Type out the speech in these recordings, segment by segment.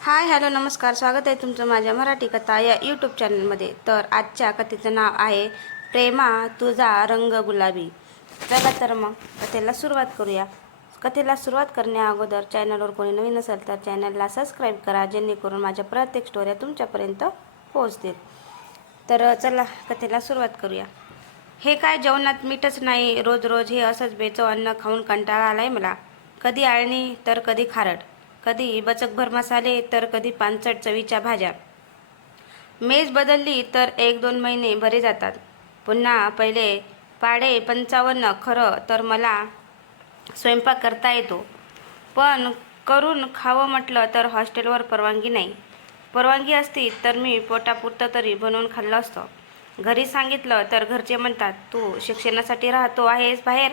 Hi hello नमस्कार. स्वागत आहे तुमचं माझ्या मराठी कथा या यूट्यूब चॅनलमध्ये तर आजच्या कथेचं नाव आहे प्रेमा तुझा रंग गुलाबी. चला तर मग कथेला सुरुवात करूया. कथेला सुरुवात करण्या अगोदर चॅनलवर कोणी नवीन असेल तर चॅनलला सबस्क्राईब करा जेणेकरून माझ्या प्रत्येक स्टोऱ्या तुमच्यापर्यंत पोहोचतील. तर चला कथेला सुरुवात करूया. हे काय जेवणात मीठच नाही रोज रोज हे असंच बेचव अन्न खाऊन कंटाळा आला आहे मला. कधी आळणी तर कधी खारट. कधी बचकभर मसाले तर कधी पानसट चवीच्या भाज्या. मेज बदलली तर एक दोन महिने बरे जातात. पुन्हा पहिले पाडे पंचावन्न खरं तर मला स्वयंपाक करता येतो. पण करून खावं म्हटलं तर हॉस्टेलवर परवानगी नाही. परवानगी असती तर मी पोटापुरतं तरी बनवून खाल्लं असतं. घरी सांगितलं तर घरचे म्हणतात तू शिक्षणासाठी राहतो आहेस बाहेर.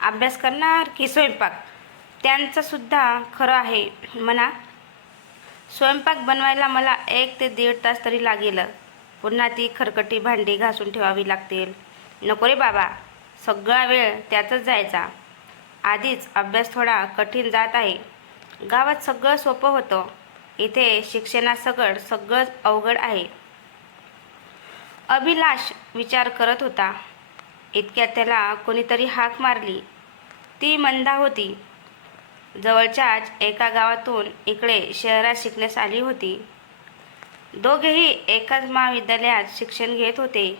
अभ्यास करणार की स्वयंपाक? त्यांचंसुद्धा खरं आहे. म्हणा स्वयंपाक बनवायला मला एक ते दीड तास तरी लागेल. पुन्हा ती खरकटी भांडी घासून ठेवावी लागतील. नको रे बाबा सगळा वेळ त्यातच जायचा. आधीच अभ्यास थोडा कठीण जात आहे. गावात सगळं सोपं होतं. इथे शिक्षणासकट सगळंच अवघड आहे. अभिलाष विचार करत होता. इतक्यात त्याला कोणीतरी हाक मारली. ती मंदा होती. जवळच्याच एका गावातून इकडे शहरात शिकण्यास आली होती. दोघेही एकाच महाविद्यालयात शिक्षण घेत होते.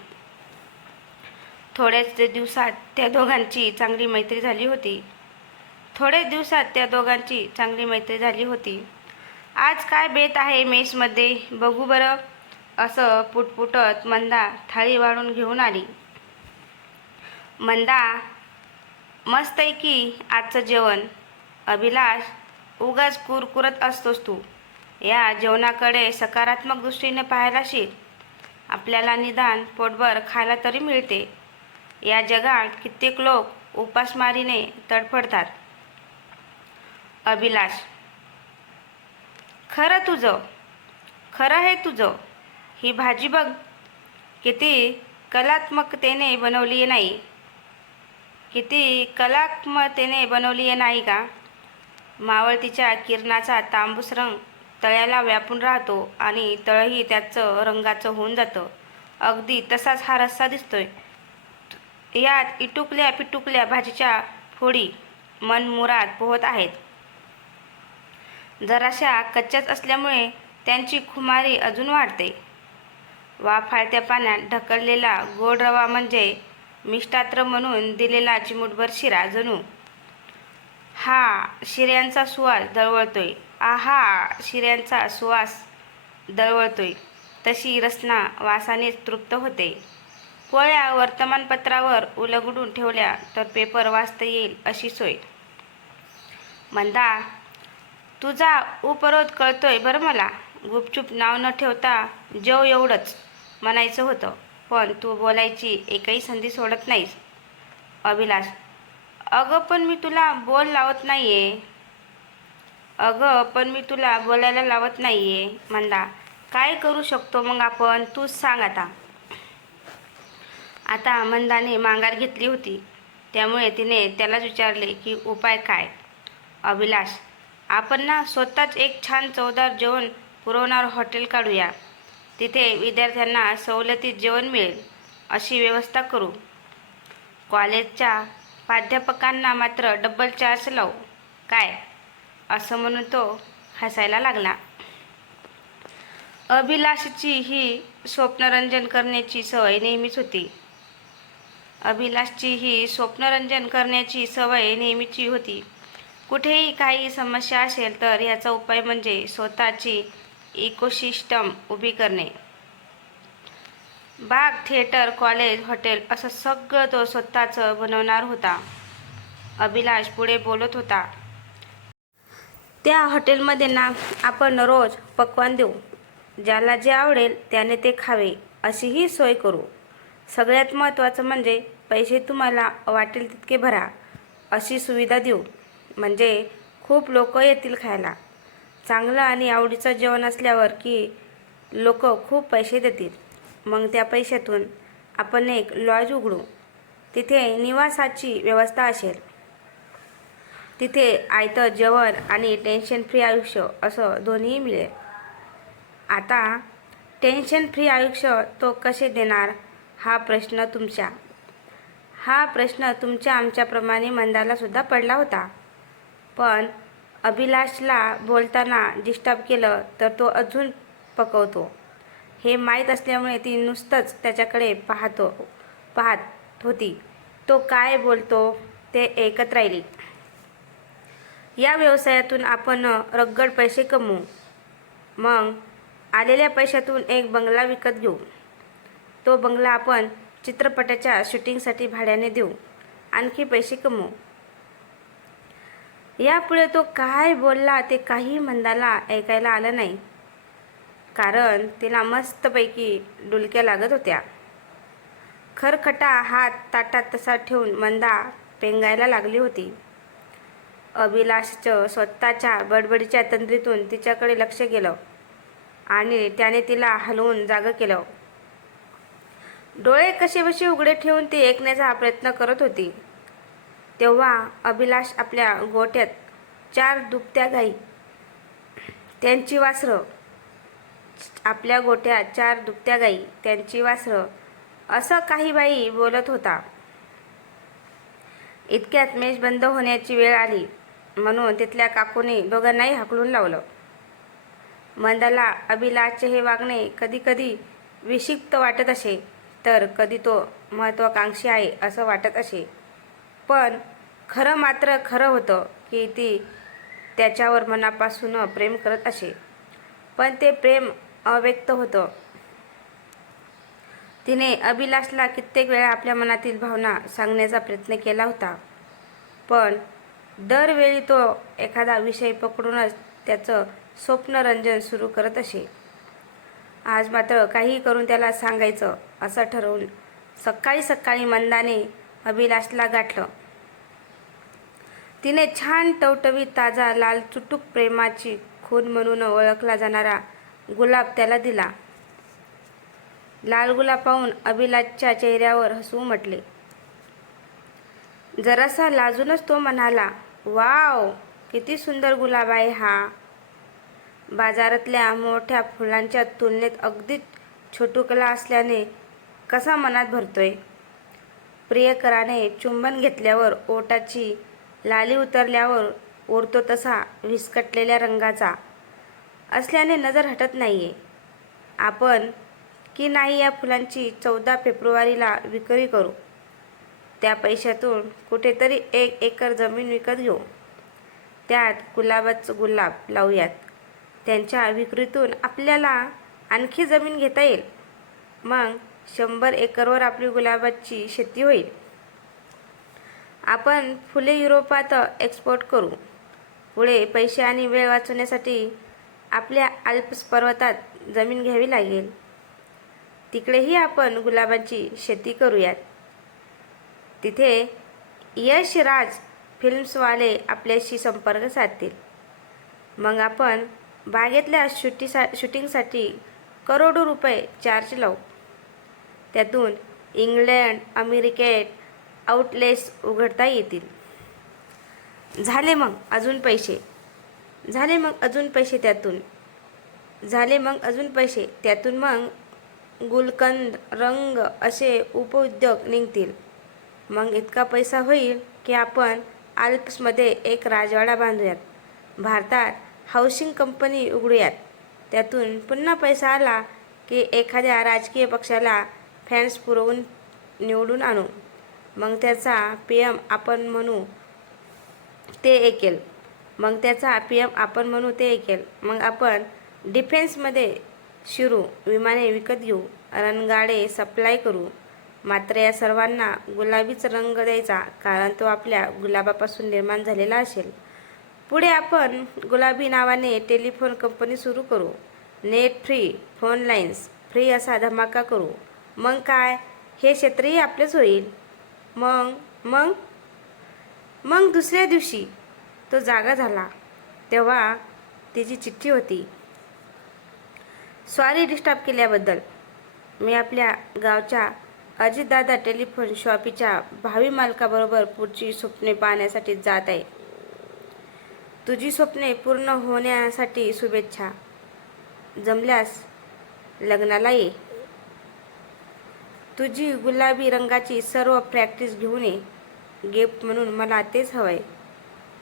थोड्याच दिवसात त्या दोघांची चांगली मैत्री झाली होती. थोड्याच दिवसात त्या दोघांची चांगली मैत्री झाली होती. आज काय बेत आहे मेसमध्ये? बघू बरं. असं पुटपुटत मंदा थाळी वाढून घेऊन आली. मंदा मस्तपैकी आजचं जेवण. अभिलाष उगाच कुरकुरत असतोस तू. या जेवणाकडे सकारात्मक दृष्टीने पाहायला शिक. आपल्याला निदान पोटभर खायला तरी मिळते. या जगात कित्येक लोक उपासमारीने तडफडतात. अभिलाष खरं तुझं खरं हे तुझं. ही भाजी बघ. किती कलात्मकतेने बनवली नाही. किती कलात्मकतेने बनवली नाही का? मावळतीच्या किरणाचा तांबूस रंग तळ्याला व्यापून राहतो आणि तळही त्याचं रंगाचं होऊन जातं. अगदी तसाच हा रस्सा दिसतोय. यात इटुकल्या पिटुकल्या भाजीच्या फोडी मनमुरात पोहत आहेत. जराशा कच्च्याच असल्यामुळे त्यांची खुमारी अजून वाढते. वाफाळत्या पाण्यात ढकललेला गोड रवा म्हणजे मिष्टात्र म्हणून दिलेला चिमुटभर शिरा जणू. हा शिऱ्यांचा सुवास दळवळतोय आहा शिऱ्यांचा सुवास दळवळतोय तशी रसना वासानेच तृप्त होते. पोळ्या वर्तमानपत्रावर उलगडून ठेवल्या तर पेपर वाचता येईल अशी सोय. मंदा तुझा उपरोध कळतोय बरं मला. गुपचूप नाव न ठेवता जेव एवढंच म्हणायचं होतं. पण तू बोलायची एकही संधी सोडत नाहीस. अभिलाष अगं पण मी तुला बोल लावत नाही आहे अगं पण मी तुला बोलायला लावत नाही आहे म्हणला काय करू शकतो मग आपण? तूच सांग आता. आता मंदाने मांगार घेतली होती. त्यामुळे तिने त्यालाच विचारले की उपाय काय? अभिलाष आपण ना स्वतःच एक छान चवदार जेवण पुरवणार हॉटेल काढूया. तिथे विद्यार्थ्यांना सवलतीत जेवण मिळेल. अशी व्यवस्था करू. कॉलेजच्या प्राध्यापकांना मात्र डबल चार्ज लावू. काय? असं म्हणून तो हसायला लागला. अभिलाषची ही स्वप्नरंजन करण्याची सवय नेहमीच होती. अभिलाषची ही स्वप्नरंजन करण्याची सवय नेहमीची होती. कुठेही काही समस्या असेल तर याचा उपाय म्हणजे स्वतःची इकोसिस्टम उभी करणे. बाग थिएटर कॉलेज हॉटेल असं सगळं तो स्वतःचं बनवणार होता. अभिलाष पुढे बोलत होता. त्या हॉटेलमध्ये ना आपण रोज पक्वान देऊ. ज्याला जे आवडेल त्याने ते खावे अशीही सोय करू. सगळ्यात महत्त्वाचं म्हणजे पैसे तुम्हाला वाटेल तितके भरा अशी सुविधा देऊ. म्हणजे खूप लोक येतील खायला. चांगलं आणि आवडीचं जेवण असल्यावर की लोक खूप पैसे देतील. मग त्या पैशातून आपण एक लॉज उघडू. तिथे निवासाची व्यवस्था असेल. तिथे आयतं जेवण आणि टेन्शन फ्री आयुष्य असं दोन्ही मिळेल. आता टेन्शन फ्री आयुष्य तो कसे देणार? हा प्रश्न तुमच्या. हा प्रश्न तुमच्या आमच्याप्रमाणे मंदालासुद्धा पडला होता. पण अभिलाषला बोलताना डिस्टर्ब केलं तर तो अजून पकवतो. हे माहीत असल्यामुळे ती नुसतंच त्याच्याकडे पाहतो पाहत होती. तो काय बोलतो ते ऐकत राहिली. या व्यवसायातून आपण रगड पैसे कमवू. मग आलेल्या पैशातून एक बंगला विकत घेऊ. तो बंगला आपण चित्रपटाच्या शूटिंगसाठी भाड्याने देऊ. आणखी पैसे कमवू. यापुढे तो काय बोलला ते काही मंदाला ऐकायला आलं नाही. कारण तिला मस्तपैकी डुलक्या लागत होत्या. खरखटा हात ताटात तसा ठेवून मंदा पेंगायला लागली होती. अभिलाषचं स्वतःच्या बडबडीच्या तंद्रीतून तिच्याकडे लक्ष गेलं आणि त्याने तिला हलवून जागं केलं. डोळे कसेबसे उघडे ठेवून ती ऐकण्याचा प्रयत्न करत होती. तेव्हा अभिलाष आपल्या गोट्यात चार दुभत्या गाई त्यांची वासरं आपल्या गोठ्यात चार दुभत्या गाई त्यांची वासरं असं काही बाई बोलत होता. इतक्यात मेष बंद होण्याची वेळ आली. म्हणून तिथल्या काकूने दोघांनाही हाकलून लावलं. मंदाला अभिलाचे हे वागणे कधी कधी वाटत असे तर कधी तो महत्त्वाकांक्षी आहे असं वाटत असे. पण खरं मात्र खरं होतं की ती त्याच्यावर मनापासून प्रेम करत असे. पण ते प्रेम अव्यक्त होतं. तिने अभिलाषला कित्येक वेळा आपल्या मनातील भावना सांगण्याचा प्रयत्न केला होता. पण दरवेळी तो एखादा विषय पकडूनच त्याचं स्वप्नरंजन सुरू करत असे. आज मात्र काही करून त्याला सांगायचं असं ठरवून सकाळी सकाळी मंदाने अभिलाषला गाठलं. तिने छान टवटवीत ताजा लाल चुटूक प्रेमाची खून म्हणून ओळखला जाणारा गुलाब त्याला दिला. लाल गुलाब पाहून अभिलाषच्या चेहऱ्यावर हसू म्हटले. जरासा लाजूनच तो म्हणाला वाव किती सुंदर गुलाब आहे हा. बाजारातल्या मोठ्या फुलांच्या तुलनेत अगदीच छोटुकला असल्याने कसा मनात भरतोय? प्रियकराने चुंबन घेतल्यावर ओटाची लाली उतरल्यावर उरतो तसा विस्कटलेल्या रंगाचा. असल्याने नजर हटत नाही आहे आपण की नाही या फुलांची चौदा फेब्रुवारीला विक्री करू. त्या पैशातून कुठेतरी एक एकर जमीन विकत घेऊ. त्यात गुलाबाचं गुलाब लावूयात. त्यांच्या विक्रीतून आपल्याला आणखी जमीन घेता येईल. मग शंभर एकरवर आपली गुलाबाची शेती होईल. आपण फुले युरोपात एक्सपोर्ट करू. पुढे पैसे आणि वेळ वाचवण्यासाठी आपल्या आल्प्स पर्वतात जमीन घ्यावी लागेल. तिकडेही आपण गुलाबाची शेती करूयात. तिथे यश राज फिल्म्सवाले आपल्याशी संपर्क साधतील. मग आपण बागेतल्या शूटीसा शूटिंगसाठी करोडो रुपये चार्ज लावू. त्यातून इंग्लंड अमेरिकेत आउटलेट्स उघडता येतील. झाले मग अजून पैसे. झाले मग अजून पैसे त्यातून. झाले मग अजून पैसे त्यातून मग गुलकंद रंग असे उपउद्योग निघतील. मग इतका पैसा होईल की आपण आल्प्समध्ये एक राजवाडा बांधूयात. भारतात हाऊसिंग कंपनी उघडूयात. त्यातून पुन्हा पैसा आला की एखाद्या राजकीय पक्षाला फॅन्स पुरवून निवडून आणू. मग त्याचा पी एम आपण म्हणू ते ऐकेल मग त्याचा पी आपण म्हणू ते ऐकेल. मग आपण डिफेन्समध्ये शिरू विमाने विकत घेऊ रणगाडे सप्लाय करू. मात्र या सर्वांना गुलाबीच रंग द्यायचा कारण तो आपल्या गुलाबापासून निर्माण झालेला असेल. पुढे आपण गुलाबी नावाने टेलिफोन कंपनी सुरू करू. Net free phone lines free असा धमाका करू. मग काय? हे क्षेत्रही आपलेच होईल. मग मग? मग दुसऱ्या दिवशी तो जागा झाला. तेव्हा तिची चिठ्ठी होती. सॉरी डिस्टर्ब केल्याबद्दल मी आपल्या गावच्या अजितदादा टेलिफोन शॉपीच्या भावी मालकाबरोबर पुढची स्वप्ने पाहण्यासाठी जात आहे. तुझी स्वप्ने पूर्ण होण्यासाठी शुभेच्छा. जमल्यास लग्नाला ये. तुझी गुलाबी रंगाची सर्व प्रॅक्टिस घेऊन ये. गिफ्ट म्हणून मला तेच हवंय.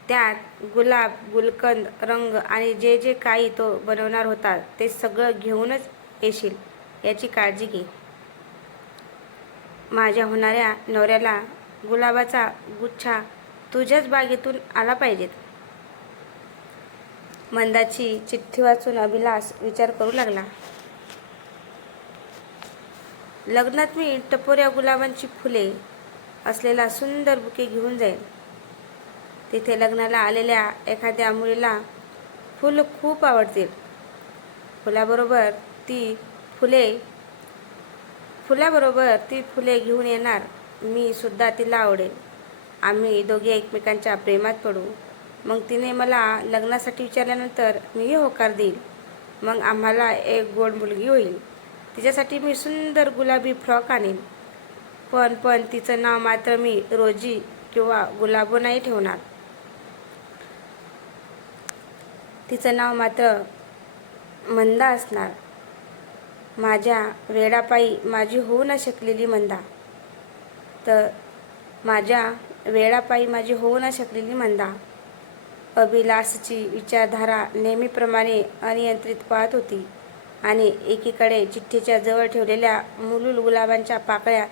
त्यात गुलाब गुलकंद रंग आणि जे जे काही तो बनवणार होता ते सगळं घेऊनच येशील याची काळजी घे. माझ्या होणाऱ्या नवऱ्याला गुलाबाचा गुच्छा तुझ्याच बागेतून आला पाहिजेत. मंदाची चिठ्ठी वाचून अभिलाष विचार करू लागला. लग्नात मी टपोऱ्या गुलाबांची फुले असलेला सुंदर बुके घेऊन जाईन. तिथे लग्नाला आलेल्या एखाद्या मुलीला फुलं खूप आवडतील. फुलाबरोबर ती फुले फुलाबरोबर ती फुले घेऊन येणार मी सुद्धा तिला आवडेल. आम्ही दोघे एकमेकांच्या प्रेमात पडू. मग तिने मला लग्नासाठी विचारल्यानंतर मीही होकार देईल. मग आम्हाला एक गोड मुलगी होईल. तिच्यासाठी मी सुंदर गुलाबी फ्रॉक आणीन. पण पण तिचं नाव मात्र मी रोजी किंवा गुलाबो नाही ठेवणार. तिचं नाव मात्र मंदा असणार. माझ्या वेळापायी माझी होऊ न शकलेली मंदा. तर माझ्या वेळापायी माझी होऊ न शकलेली मंदा. अभिलाषची विचारधारा नेहमीप्रमाणे अनियंत्रित पाहत होती आणि एकीकडे चिठ्ठीच्या जवळ ठेवलेल्या मुलूल गुलाबांच्या पाकळ्या